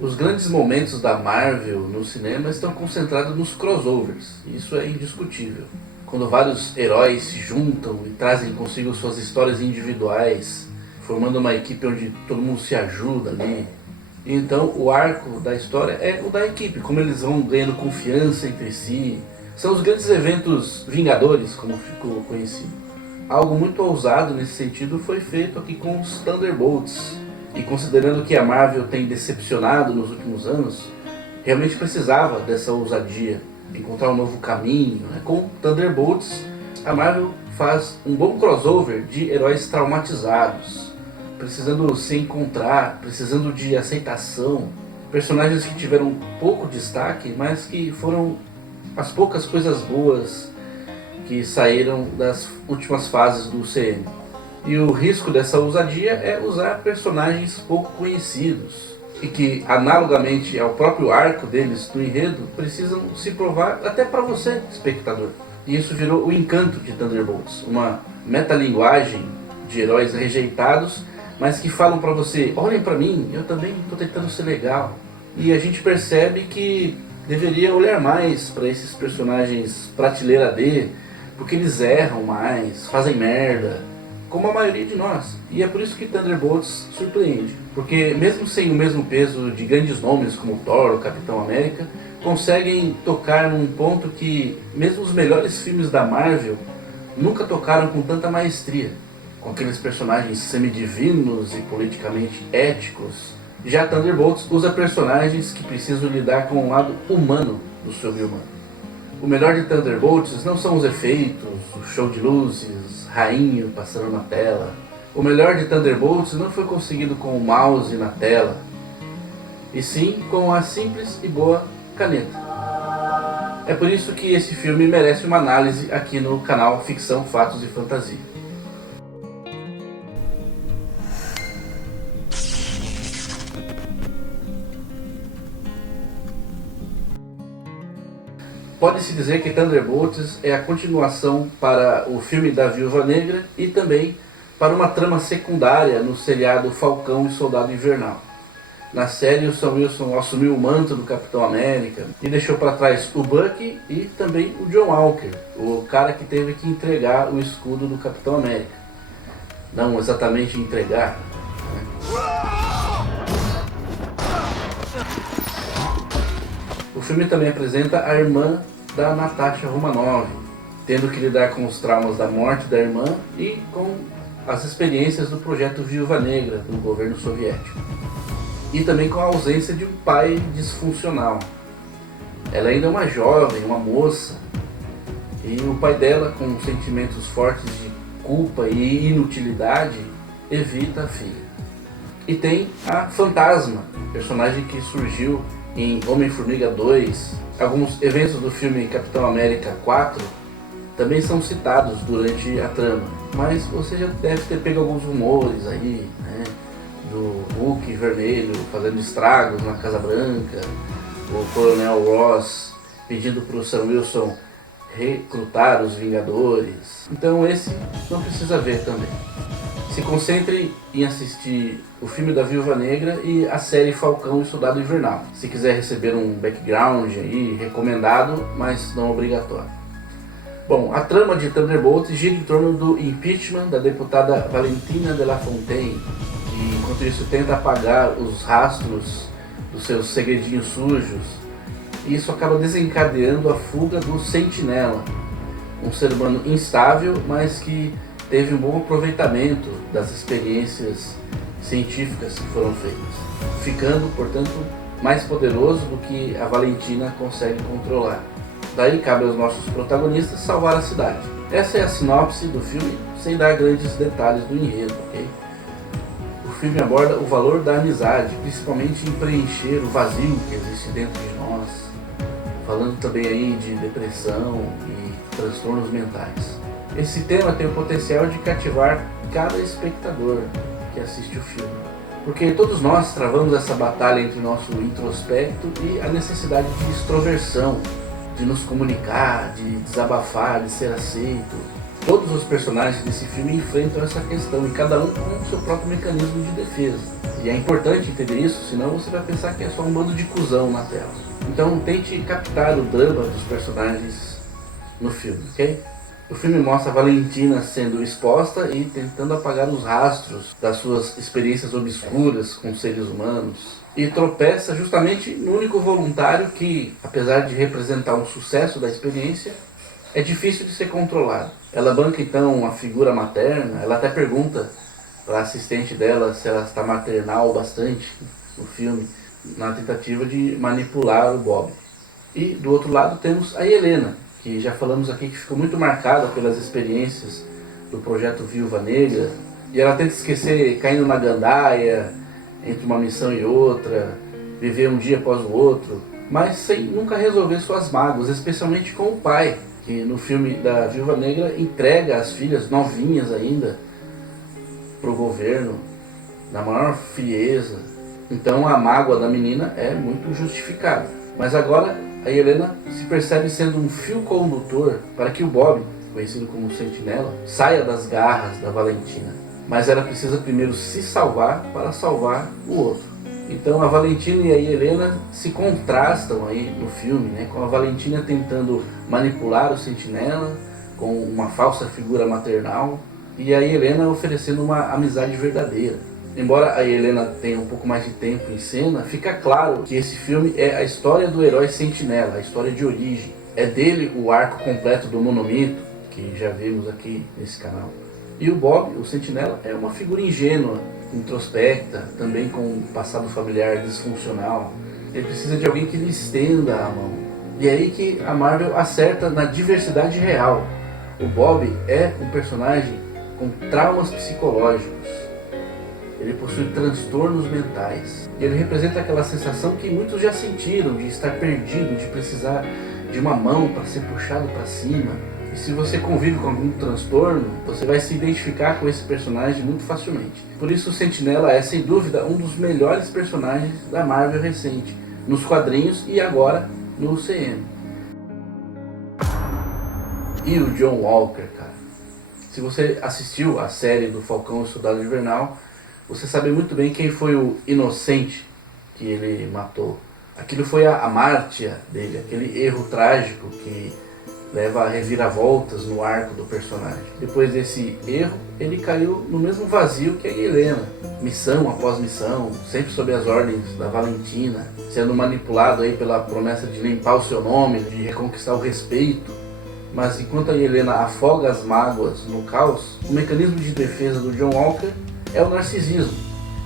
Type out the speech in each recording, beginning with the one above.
Os grandes momentos da Marvel no cinema estão concentrados nos crossovers, isso é indiscutível. Quando vários heróis se juntam e trazem consigo suas histórias individuais, formando uma equipe onde todo mundo se ajuda ali. Então o arco da história é o da equipe, como eles vão ganhando confiança entre si. São os grandes eventos Vingadores, como ficou conhecido. Algo muito ousado nesse sentido foi feito aqui com os Thunderbolts. E considerando que a Marvel tem decepcionado nos últimos anos, realmente precisava dessa ousadia, encontrar um novo caminho. Com Thunderbolts, a Marvel faz um bom crossover de heróis traumatizados, precisando se encontrar, precisando de aceitação. Personagens que tiveram pouco destaque, mas que foram as poucas coisas boas que saíram das últimas fases do CM. E o risco dessa ousadia é usar personagens pouco conhecidos e que, analogamente ao próprio arco deles no enredo, precisam se provar até para você, espectador. E isso virou o encanto de Thunderbolts, uma metalinguagem de heróis rejeitados, mas que falam para você: olhem para mim, eu também estou tentando ser legal. E a gente percebe que deveria olhar mais para esses personagens prateleira D, porque eles erram mais, fazem merda, como a maioria de nós. E é por isso que Thunderbolts surpreende, porque mesmo sem o mesmo peso de grandes nomes como Thor ou Capitão América, conseguem tocar num ponto que mesmo os melhores filmes da Marvel nunca tocaram com tanta maestria, com aqueles personagens semidivinos e politicamente éticos. Já Thunderbolts usa personagens que precisam lidar com o lado humano do sobre-humano. O melhor de Thunderbolts não são os efeitos, o show de luzes, rainho passando na tela. O melhor de Thunderbolts não foi conseguido com o mouse na tela, e sim com a simples e boa caneta. É por isso que esse filme merece uma análise aqui no canal Ficção, Fatos e Fantasia. Pode-se dizer que Thunderbolts é a continuação para o filme da Viúva Negra e também para uma trama secundária no seriado Falcão e Soldado Invernal. Na série, o Sam Wilson assumiu o manto do Capitão América e deixou para trás o Bucky e também o John Walker, o cara que teve que entregar o escudo do Capitão América. Não exatamente entregar, né? O filme também apresenta a irmã da Natasha Romanoff, tendo que lidar com os traumas da morte da irmã e com as experiências do projeto Viúva Negra do governo soviético. E também com a ausência de um pai disfuncional. Ela ainda é uma jovem, uma moça, e o pai dela, com sentimentos fortes de culpa e inutilidade, evita a filha. E tem a Fantasma, personagem que surgiu em Homem-Formiga 2, alguns eventos do filme Capitão América 4 também são citados durante a trama, mas você já deve ter pego alguns rumores aí, né, do Hulk vermelho fazendo estragos na Casa Branca, o Coronel Ross pedindo para o Sam Wilson recrutar os Vingadores. Então esse não precisa ver também. Se concentre em assistir o filme da Viúva Negra e a série Falcão e Soldado Invernal. Se quiser receber um background aí, recomendado, mas não obrigatório. Bom, a trama de Thunderbolts gira em torno do impeachment da deputada Valentina de La Fontaine, que enquanto isso tenta apagar os rastros dos seus segredinhos sujos, e isso acaba desencadeando a fuga do Sentinela, um ser humano instável, mas que teve um bom aproveitamento das experiências científicas que foram feitas, ficando, portanto, mais poderoso do que a Valentina consegue controlar. Daí cabe aos nossos protagonistas salvar a cidade. Essa é a sinopse do filme, sem dar grandes detalhes do enredo, ok? O filme aborda o valor da amizade, principalmente em preencher o vazio que existe dentro de nós, falando também aí de depressão e transtornos mentais. Esse tema tem o potencial de cativar cada espectador que assiste o filme, porque todos nós travamos essa batalha entre nosso introspecto e a necessidade de extroversão, de nos comunicar, de desabafar, de ser aceito. Todos os personagens desse filme enfrentam essa questão e cada um com o seu próprio mecanismo de defesa. E é importante entender isso, senão você vai pensar que é só um bando de cuzão na tela. Então tente captar o drama dos personagens no filme, ok? O filme mostra a Valentina sendo exposta e tentando apagar os rastros das suas experiências obscuras com seres humanos. E tropeça justamente no único voluntário que, apesar de representar um sucesso da experiência, é difícil de ser controlado. Ela banca então a figura materna, ela até pergunta para a assistente dela se ela está maternal bastante no filme, na tentativa de manipular o Bob. E do outro lado temos a Helena, que já falamos aqui que ficou muito marcada pelas experiências do projeto Viúva Negra, e ela tenta esquecer caindo na gandaia, entre uma missão e outra, viver um dia após o outro, mas sem nunca resolver suas mágoas, especialmente com o pai, que no filme da Viúva Negra entrega as filhas novinhas ainda para o governo, na maior frieza. Então a mágoa da menina é muito justificada. Mas agora a Helena se percebe sendo um fio condutor para que o Bob, conhecido como Sentinela, saia das garras da Valentina. Mas ela precisa primeiro se salvar para salvar o outro. Então a Valentina e a Helena se contrastam aí no filme, né? Com a Valentina tentando manipular o Sentinela com uma falsa figura maternal e a Helena oferecendo uma amizade verdadeira. Embora a Helena tenha um pouco mais de tempo em cena, fica claro que esse filme é a história do herói Sentinela, a história de origem. É dele o arco completo do Monomito, que já vimos aqui nesse canal. E o Bob, o Sentinela, é uma figura ingênua, introspecta, também com um passado familiar disfuncional. Ele precisa de alguém que lhe estenda a mão. E é aí que a Marvel acerta na diversidade real. O Bob é um personagem com traumas psicológicos. Ele possui transtornos mentais. E ele representa aquela sensação que muitos já sentiram, de estar perdido, de precisar de uma mão para ser puxado para cima. E se você convive com algum transtorno, você vai se identificar com esse personagem muito facilmente. Por isso o Sentinela é, sem dúvida, um dos melhores personagens da Marvel recente, nos quadrinhos e agora no UCM. E o John Walker, cara. Se você assistiu a série do Falcão e o Soldado Invernal, você sabe muito bem quem foi o inocente que ele matou. Aquilo foi a Mártia dele, aquele erro trágico que leva a reviravoltas no arco do personagem. Depois desse erro, ele caiu no mesmo vazio que a Helena. Missão após missão, sempre sob as ordens da Valentina, sendo manipulado aí pela promessa de limpar o seu nome, de reconquistar o respeito. Mas enquanto a Helena afoga as mágoas no caos, o mecanismo de defesa do John Walker é o narcisismo.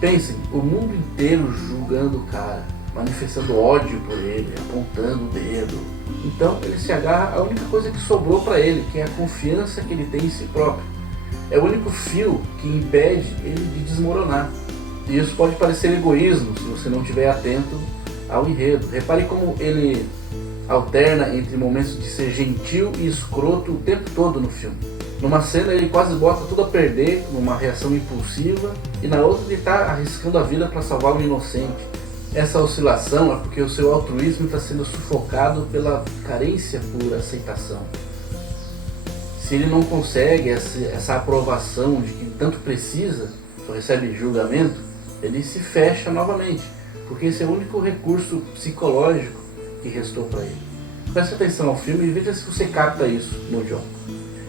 Pensem, o mundo inteiro julgando o cara, manifestando ódio por ele, apontando o dedo. Então ele se agarra à única coisa que sobrou para ele, que é a confiança que ele tem em si próprio. É o único fio que impede ele de desmoronar. E isso pode parecer egoísmo se você não estiver atento ao enredo. Repare como ele alterna entre momentos de ser gentil e escroto o tempo todo no filme. Numa cena ele quase bota tudo a perder, numa reação impulsiva, e na outra ele está arriscando a vida para salvar um inocente. Essa oscilação é porque o seu altruísmo está sendo sufocado pela carência por aceitação. Se ele não consegue essa aprovação de que tanto precisa, só recebe julgamento, ele se fecha novamente, porque esse é o único recurso psicológico que restou para ele. Preste atenção ao filme e veja se você capta isso no John.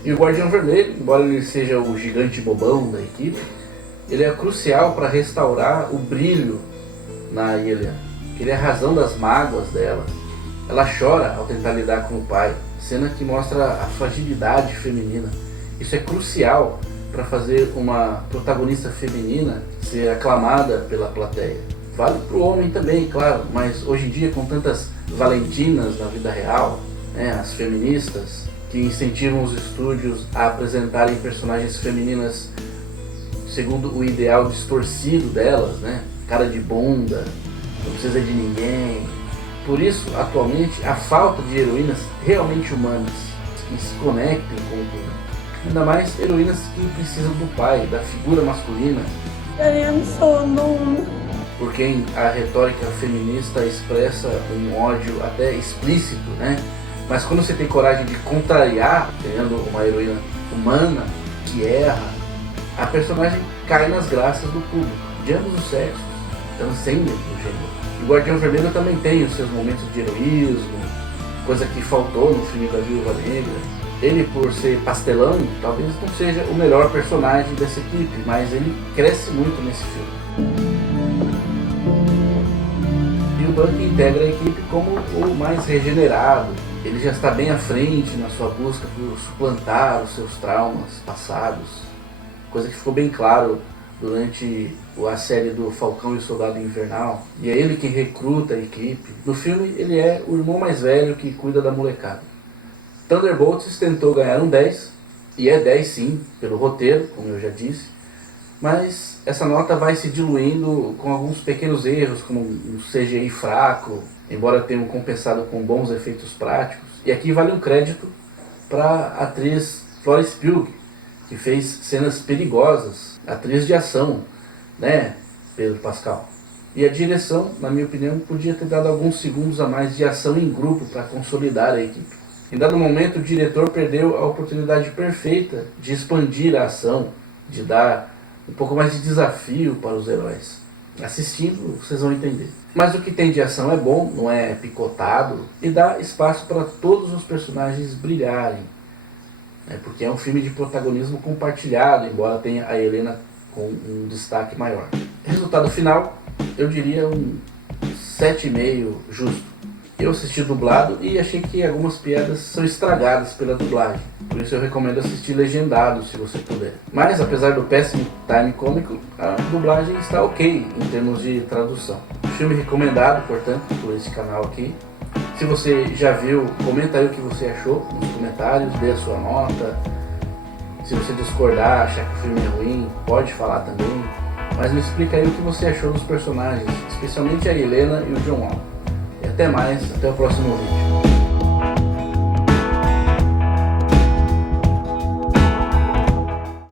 E o Guardião Vermelho, embora ele seja o gigante bobão da equipe, ele é crucial para restaurar o brilho na Helena. Ele é a razão das mágoas dela. Ela chora ao tentar lidar com o pai, cena que mostra a fragilidade feminina. Isso é crucial para fazer uma protagonista feminina ser aclamada pela plateia. Vale para o homem também, claro, mas hoje em dia com tantas Valentinas na vida real, né, as feministas que incentivam os estúdios a apresentarem personagens femininas segundo o ideal distorcido delas, né? Cara de bunda, não precisa de ninguém. Por isso, atualmente, a falta de heroínas realmente humanas que se conectem com o público. Ainda mais heroínas que precisam do pai, da figura masculina. Querendo sono. Por quem a retórica feminista expressa um ódio até explícito, né? Mas quando você tem coragem de contrariar, tendo uma heroína humana que erra, a personagem cai nas graças do público, de ambos os sexos, transcende o gênero. E o Guardião Vermelho também tem os seus momentos de heroísmo, coisa que faltou no filme da Viúva Negra. Ele, por ser pastelão, talvez não seja o melhor personagem dessa equipe, mas ele cresce muito nesse filme. E o Bucky integra a equipe como o mais regenerado. Ele já está bem à frente na sua busca por suplantar os seus traumas passados, coisa que ficou bem claro durante a série do Falcão e o Soldado Invernal. E é ele quem recruta a equipe. No filme ele é o irmão mais velho que cuida da molecada. Thunderbolts tentou ganhar um 10, e é 10 sim, pelo roteiro, como eu já disse, mas essa nota vai se diluindo com alguns pequenos erros, como um CGI fraco, embora tenham compensado com bons efeitos práticos. E aqui vale um crédito para a atriz Florence Pugh, que fez cenas perigosas, atriz de ação, né, Pedro Pascal? E a direção, na minha opinião, podia ter dado alguns segundos a mais de ação em grupo para consolidar a equipe. Em dado momento, o diretor perdeu a oportunidade perfeita de expandir a ação, de dar um pouco mais de desafio para os heróis. Assistindo, vocês vão entender. Mas o que tem de ação é bom, não é picotado, e dá espaço para todos os personagens brilharem. Porque é um filme de protagonismo compartilhado, embora tenha a Helena com um destaque maior. Resultado final, eu diria um 7,5 justo. Eu assisti dublado e achei que algumas piadas são estragadas pela dublagem. Por isso eu recomendo assistir legendado, se você puder. Mas, apesar do péssimo time cômico, a dublagem está ok em termos de tradução. Filme recomendado, portanto, por esse canal aqui. Se você já viu, comenta aí o que você achou nos comentários, dê a sua nota. Se você discordar, achar que o filme é ruim, pode falar também. Mas me explica aí o que você achou dos personagens, especialmente a Helena e o John Wall. E até mais, até o próximo vídeo.